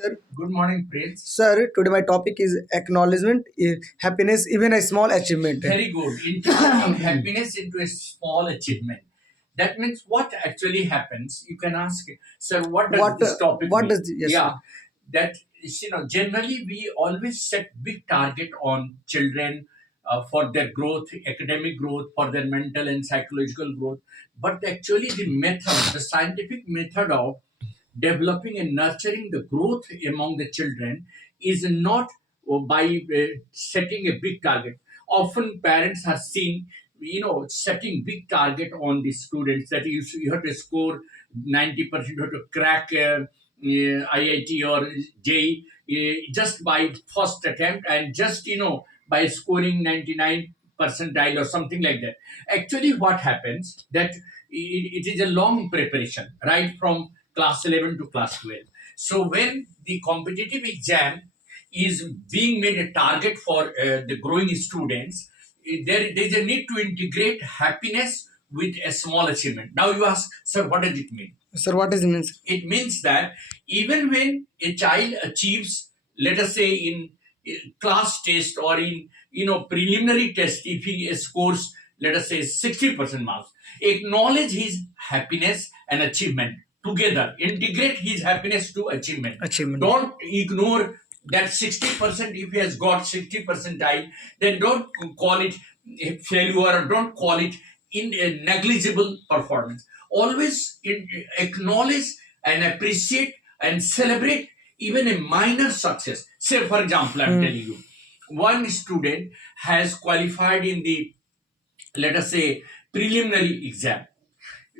Sir, Good morning, Prince. sir, today my topic is acknowledgement, happiness, even a small achievement. Very good. Integrating happiness into a small achievement. That means what actually happens? You can ask, sir, what does What this topic what mean? does yes, sir. Yeah, that is, generally we always set big target on children for their growth, academic growth, for their mental and psychological growth. But actually, the scientific method of developing and nurturing the growth among the children is not by setting a big target. Often parents have seen, setting big target on the students that you have to score 90%, you have to crack IIT or JEE just by first attempt, and just by scoring 99 percentile or something like that. Actually, what happens that it is a long preparation right from class 11 to class 12. So when the competitive exam is being made a target for the growing students, there's a need to integrate happiness with a small achievement. Now you ask, sir, what does it mean? Sir, what is means? It means that even when a child achieves, let us say in class test or in preliminary test, if he scores, let us say 60% marks, acknowledge his happiness and achievement together, integrate his happiness to achievement. Achievement. Don't ignore that 60%. If he has got 60 percentile, then don't call it a failure, or don't call it in a negligible performance. Always acknowledge and appreciate and celebrate even a minor success. Say, for example, I'm telling you, one student has qualified in the, let us say, preliminary exam.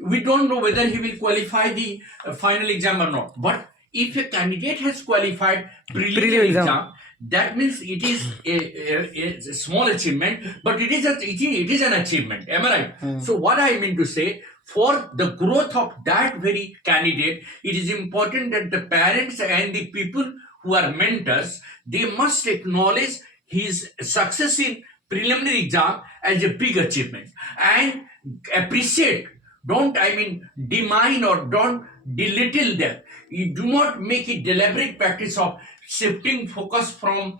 We don't know whether he will qualify the final exam or not. But if a candidate has qualified preliminary exam, that means it is a small achievement, but it is an achievement. Am I right? So what I mean to say, for the growth of that very candidate, it is important that the parents and the people who are mentors, they must acknowledge his success in preliminary exam as a big achievement and appreciate. Don't, I mean, demean or don't belittle them. You do not make a deliberate practice of shifting focus from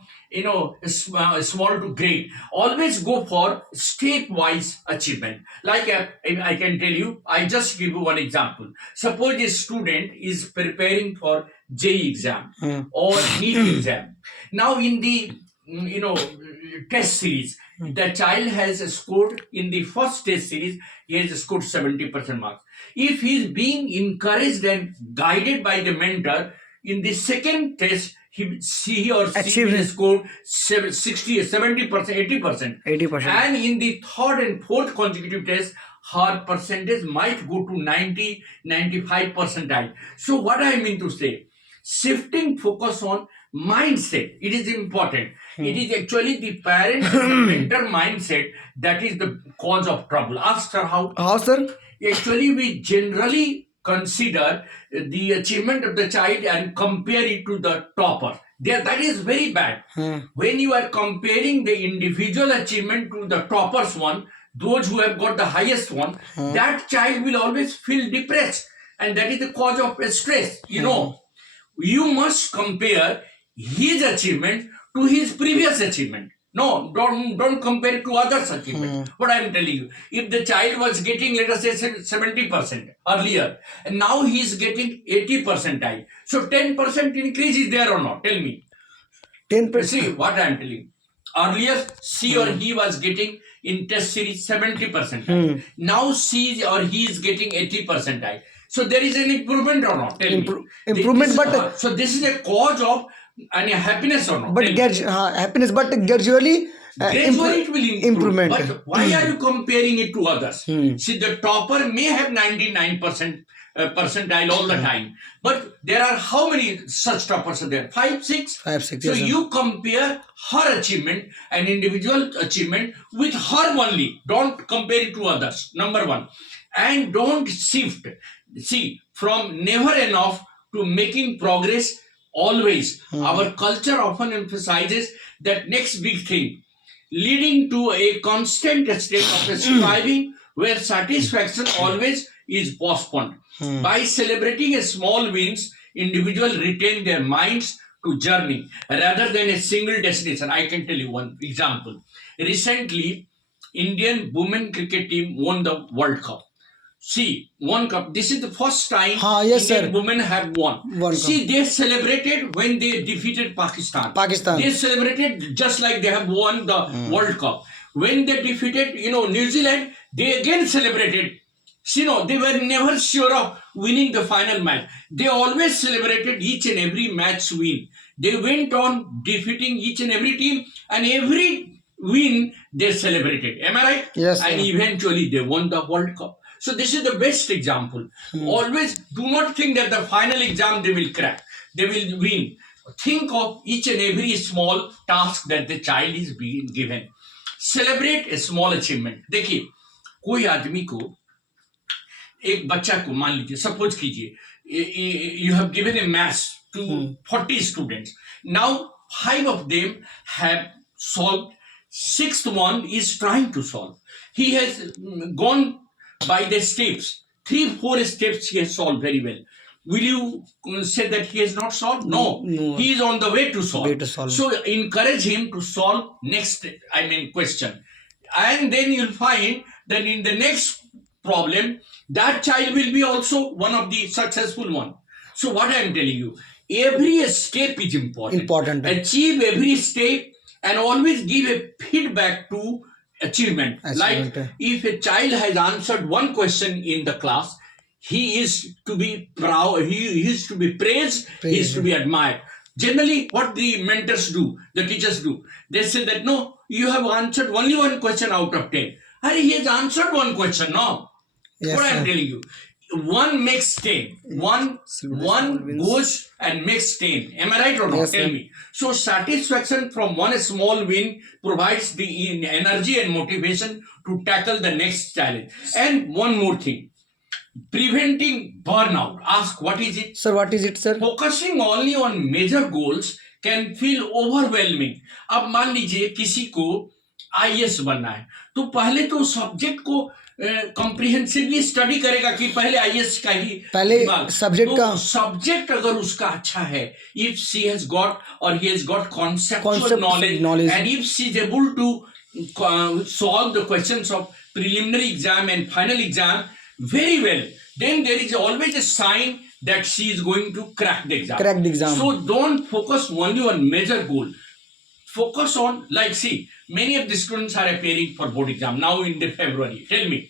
small to great. Always go for stepwise achievement. Like I can tell you, I just give you one example. Suppose a student is preparing for JEE exam or NEET exam. Now in the test series, the child has scored in the first test series, he has scored 70% marks. If he is being encouraged and guided by the mentor, in the second test, he or she will score 60, 70%, 80%. 80%. And in the third and fourth consecutive test, her percentage might go to 90, 95 percentile. So what I mean to say, shifting focus on mindset, it is important. It is actually the parent and the mentor mindset that is the cause of trouble. Ask her how. How, sir? Actually, we generally consider the achievement of the child and compare it to the topper. That is very bad. When you are comparing the individual achievement to the topper's one, those who have got the highest one, that child will always feel depressed, and that is the cause of stress. You must compare his achievement to his previous achievement. No, don't compare it to others' achievement. What I am telling you, if the child was getting, let us say, 70% earlier, and now he is getting 80 percentile, so 10% increase is there or not? Tell me. 10%. See what I am telling you. Earlier, she or he was getting in test series 70 percentile. Now she or he is getting 80 percentile. So there is an improvement or not? Tell me. Improvement, but So this is a cause of any happiness or not? but Tell me. happiness, but gradually Gradually it will improve. improvement. But why are you comparing it to others? See, the topper may have 99% percentile all the time. But there are how many such toppers are there? 5, 6? 5, 6. So Yes, sir. you compare her achievement and individual achievement with her only. Don't compare it to others. Number one. And don't shift. See, from never enough to making progress always. Our culture often emphasizes that next big thing, leading to a constant state of striving where satisfaction always is postponed. By celebrating a small wins, individual retain their minds to journey rather than a single destination. I can tell you one example. Recently, Indian women cricket team won the World Cup. See, one cup. This is the first time yes, Indian sir. women have won. One See, they celebrated when they defeated Pakistan. Pakistan. They celebrated just like they have won the World Cup. When they defeated, New Zealand, they again celebrated. See, they were never sure of winning the final match. They always celebrated each and every match win. They went on defeating each and every team, and every win they celebrated. Am I right? Yes, And sir. eventually they won the World Cup. So this is the best example. Always do not think that the final exam they will crack. They will win. Think of each and every small task that the child is being given. Celebrate a small achievement. देखिए, कोई आदमी को, एक बच्चा को मान लीजिए, suppose कीजिए, you have given a maths to 40 students. Now 5 of them have solved. Sixth one is trying to solve. He has gone by the steps. 3-4 steps he has solved very well. Will you say that he has not solved? No. No. He is on the way to solve. Way to solve. So encourage him to solve next, question. And then you'll find that in the next problem, that child will be also one of the successful one. So what I am telling you, every step is important. Important. Achieve every step and always give a feedback to achievement. Like if a child has answered one question in the class, he is to be proud, he is to be praised, he is to be admired. Generally, what the mentors do, the teachers do, they say that no, you have answered only one question out of 10. Hey, he has answered one question, no? Yes, What I am sir. telling you, one makes 10. One goes and makes 10. Am I right or not? Yes, Tell sir. me. So satisfaction from one small win provides the energy and motivation to tackle the next challenge. And one more thing, preventing burnout. Ask what is it? Sir, what is it, sir? Focusing only on major goals can feel overwhelming. अब मान लीजिए किसी को IAS बनना है, तो पहले तो सब्जेक्ट को कॉम्प्रिहेंसिवली स्टडी करेगा कि पहले IAS का ही पहले दिमाग। subject तो का- सब्जेक्ट अगर उसका अच्छा है, if she has got or he has got conceptual Concept knowledge. and if she is able to solve the questions of preliminary exam and final exam very well, then there is always a sign that she is going to crack the exam. Crack the exam. So don't focus only on major goal. Focus on, like, see, many of the students are appearing for board exam now in the February. Tell me,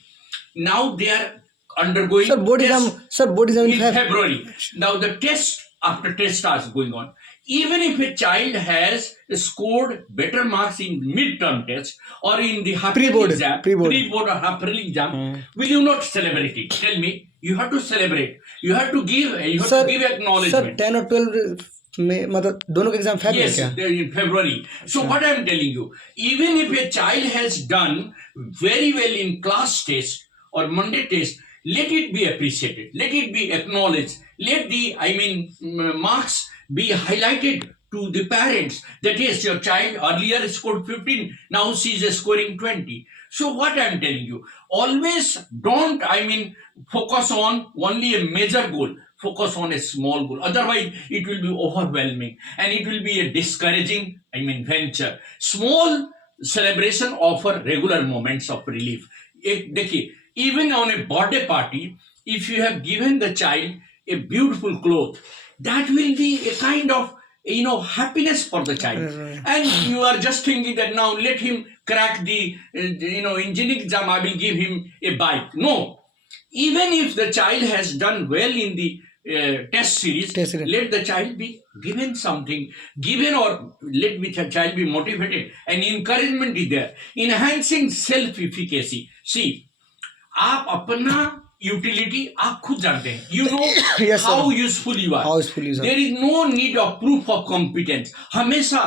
now they are undergoing Sir, board test exam. Sir, board exam in have. February. Now the test after test starts going on. Even if a child has scored better marks in midterm test or in the half Pre-board, exam, pre-board. pre-board or half exam, will you not celebrate it? Tell me. You have to celebrate. You have to give. You have Sir, to give sir, acknowledgement. 10 और 12 में मतलब दोनों के exam Feb है Yes, क्या? they're in February. So what I am telling you, even if a child has done very well in class test or Monday test, let it be appreciated. Let it be acknowledged. Let the, marks be highlighted to the parents. That is, your child earlier scored 15, now she is scoring 20. So what I am telling you, always don't, focus on only a major goal. Focus on a small goal. Otherwise, it will be overwhelming and it will be a discouraging, venture. Small celebration offer regular moments of relief. देखिए, even on a birthday party, if you have given the child a beautiful cloth, that will be a kind of happiness for the child. And you are just thinking that now let him crack the engineering exam, I will give him a bike. No. Even if the child has done well in the test series, let the child be given something, or let the child be motivated, and encouragement is there. Enhancing self-efficacy. See, आप अपना utility आप खुद जानते हैं. You know Yes, sir. how useful you are. How useful you are. There is no need of proof of competence. हमेशा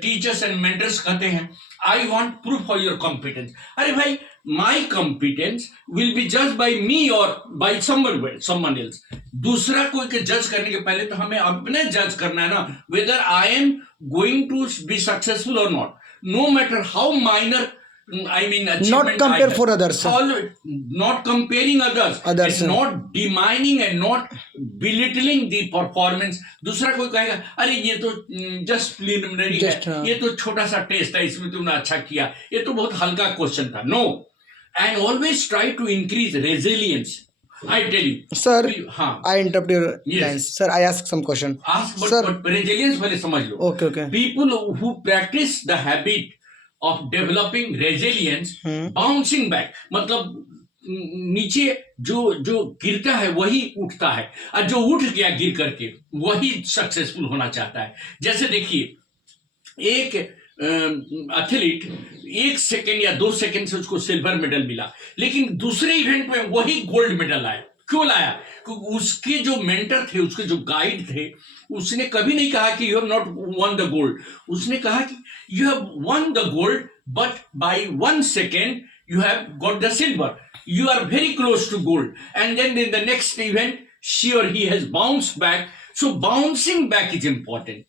teachers and mentors कहते हैं, I want proof of your competence. अरे भाई, my competence will be judged by me or by someone else. दूसरा कोई के जज करने के पहले तो हमें अपने जज करना है ना, whether I am going to be successful or not. No matter how minor I mean, Not achievement compare I have. for others. Not comparing others. Others. It's not demeaning and not belittling the performance. दूसरा कोई कहेगा अरे ये तो just preliminary है, Just, ये तो छोटा सा टेस्ट है, इसमें तुमने अच्छा किया, ये तो बहुत हल्का क्वेश्चन था. No. And always try to increase resilience. I tell you. Sir, हाँ. I interrupt your Yes. lines. Sir, I ask some question. Ask, Sir. but resilience वाले समझ लो. Okay, okay. People who practice the habit of developing resilience, bouncing back, मतलब नीचे जो जो गिरता है वही उठता है, और जो उठ गया गिर करके वही सक्सेसफुल होना चाहता है. जैसे देखिए एक एथलीट 1 सेकेंड या 2 सेकेंड से उसको सिल्वर मेडल मिला, लेकिन दूसरे इवेंट में वही गोल्ड मेडल आया. क्यों लाया? क्योंकि उसके जो मेंटर थे, उसके जो गाइड थे, उसने कभी नहीं कहा कि you have not one the gold. उसने कहा कि you have one the gold but by 1 second you have got the silver. You are very close to gold. And then in the next event, she or he has bounced back. So bouncing back is important.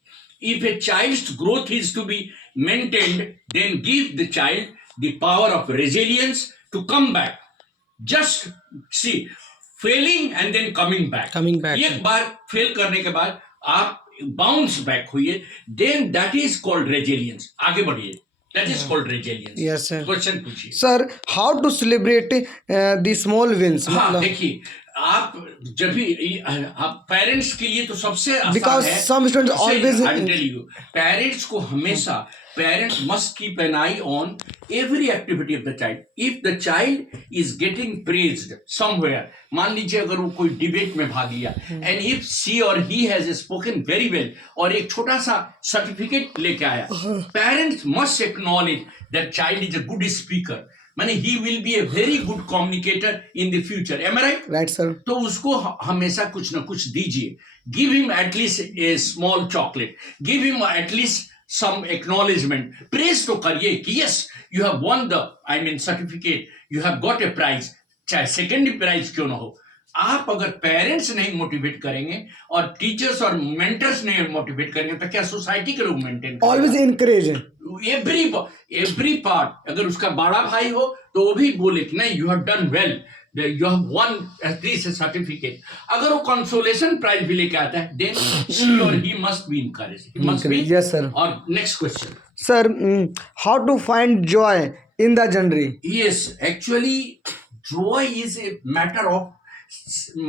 If a child's growth is to be maintained, then give the child the power of resilience to come back. Just see, failing and then coming back. Coming back. एक बार fail करने के बाद आप bounce back हुई, then that is called resilience. आगे बढ़िए. That is called resilience. Yes, sir. Question पूछिए. Sir, how to celebrate the small wins? हाँ देखिए, आप जब भी आप पेरेंट्स के लिए तो सबसे आसान Because है. some students always- I tell you, parents को हमेशा parents must keep an eye on every activity of the child. If the child is getting praised somewhere, मान लीजिए अगर वो कोई डिबेट में भाग लिया, and if she or he has spoken very well और एक छोटा सा सर्टिफिकेट लेके आया, parents must acknowledge that child is a good speaker. माने he will be a very good communicator in the future. Am I right? Right, sir. तो उसको हमेशा कुछ ना कुछ दीजिए. Give him at least a small chocolate. Give him at least some acknowledgement. Praise तो करिए कि yes, you have won the, certificate. You have got a prize. चाहे सेकेंड प्राइज क्यों ना हो. आप अगर पेरेंट्स नहीं मोटिवेट करेंगे और टीचर्स और मेंटर्स नहीं मोटिवेट करेंगे तो क्या सोसाइटी के लोग maintain Always encourage. Every part. अगर उसका बड़ा भाई हो तो वो भी बोले कि नहीं, you have done well, you have one at least A certificate. अगर वो कंसोलेशन प्राइज भी लेके आता है, देन शी और he must be encourage. He must be. Yes, sir. और next question. Sir, how to find joy in the journey? Yes, actually joy is a matter of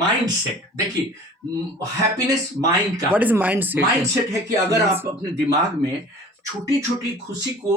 mindset. देखिए, happiness mind का. What is mindset? Mindset है कि अगर आप अपने दिमाग में छोटी छोटी खुशी को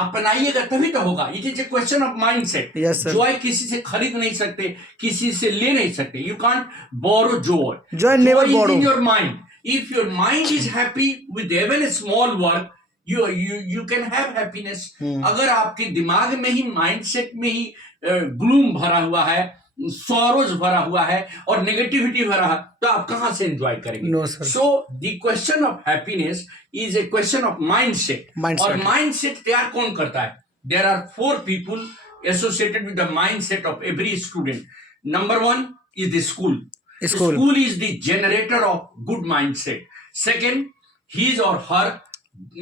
अपनाइएगा तभी तो होगा. It is a question of mindset. Yes, sir. Joy किसी से खरीद नहीं सकते, किसी से ले नहीं सकते. You can't borrow joy. Joy never borrow. In your mind. If your mind is happy with even a small work, you can have happiness. अगर आपके दिमाग में ही, माइंडसेट में ही ग्लूम भरा हुआ है, सॉरोज भरा हुआ है और नेगेटिविटी भरा है, तो आप कहां से एंजॉय करेंगे? No, sir. So the question of happiness is a question of mindset. Mindset. और mindset तैयार कौन करता है? There are 4 people associated with the mindset of every student. Number 1 is the school. School. School is the generator of good mindset. Second, his or her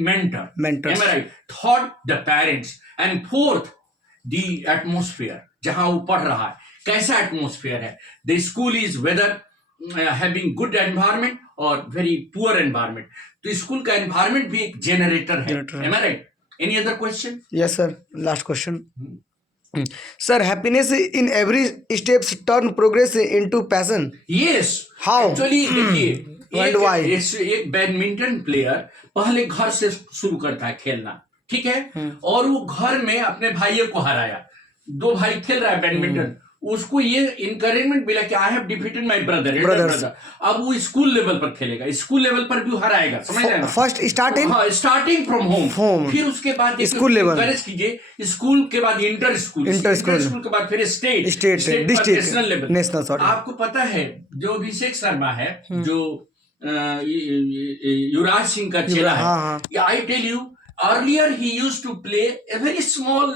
mentor. Mentors. Am I right? Third, the parents. And fourth, the atmosphere. जहां वो पढ़ रहा है, कैसा atmosphere है. The school is whether having good environment और very poor environment. तो school का एनवायरमेंट भी एक जनरेटर है. Am I right? Any other question? Yes, sir. Last question. Sir, happiness in every steps turn progress into passion. Yes. How? Actually, देखिए, And why? एक badminton player पहले घर से शुरू करता है खेलना, ठीक है, और वो घर में अपने भाइयों को हराया. 2 भाई खेल रहा है बैडमिंटन, उसको ये इनकरेजमेंट मिला कि I have defeated my brother. अब वो स्कूल लेवल पर खेलेगा, स्कूल लेवल पर भी हराएगा. समझ रहे हैं? First starting. हाँ, स्टार्टिंग फ्रॉम होम. फिर उसके बाद स्कूल लेवल. इनकरेज कीजिए. स्कूल के बाद इंटर स्कूल के बाद फिर state district, national level. National. Sorry. आपको पता है जो अभिषेक शर्मा है, जो युवराज सिंह का चेला है, I tell you, earlier he used to play a very small,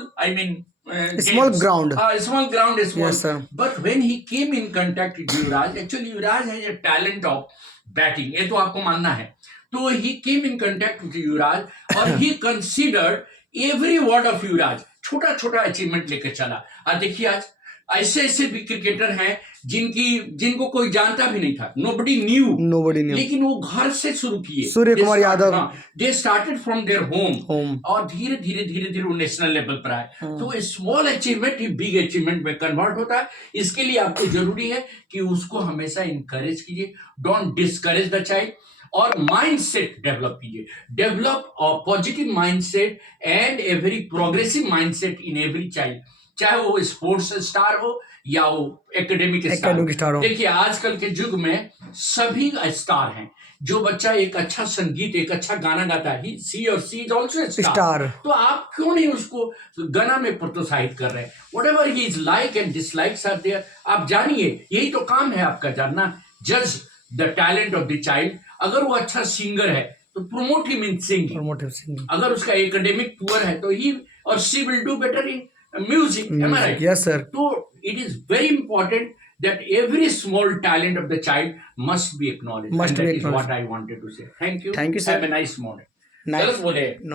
Small ground. Small ground is small. Yes, sir. But when he came in contact with Yuvraj, actually Yuvraj has a talent of batting. ये तो आपको मानना है. तो he came in contact with Yuvraj और he considered every word of Yuvraj. छोटा छोटा achievement लेकर चला। और देखिए आज ऐसे ऐसे भी क्रिकेटर हैं जिनको कोई जानता भी नहीं था, नोबडी न्यू, Nobody knew. लेकिन वो घर से शुरू किए। Surya Kumar Yadav. They started from there home Home. और धीरे धीरे धीरे धीरे वो नेशनल लेवल पर आए। तो स्मॉल अचीवमेंट ही बिग अचीवमेंट में कन्वर्ट होता है। इसके लिए आपको जरूरी है कि उसको हमेशा इंकरेज कीजिए, डोंट डिस्करेज द चाइल्ड, और माइंडसेट डेवलप कीजिए। Develop a positive mindset and a very progressive mindset in every child, चाहे वो स्पोर्ट्स स्टार हो या वो एकेडमिक स्टार हो। देखिए आजकल के युग में सभी स्टार हैं। जो बच्चा एक अच्छा संगीत, एक अच्छा गाना गाता है, सी और सी इज ऑल्सो स्टार। तो आप क्यों नहीं उसको गाना में प्रोत्साहित कर रहे हैं? Whatever he is like and dislikes are there, आप जानिए, यही तो काम है आपका, जानना। जज the talent of the child. अगर वो अच्छा सिंगर है तो प्रोमोट हिम इन सिंगिंग। अगर उसका एकेडमिक पुअर है तो ही और she will do better in music. Am I right? Yes, sir. So it is very important that every small talent of the child must be acknowledged. Must and be that is acknowledged. what I wanted to say. Thank you. Thank you, sir. Have a nice morning. Nice. चलो बोले। No.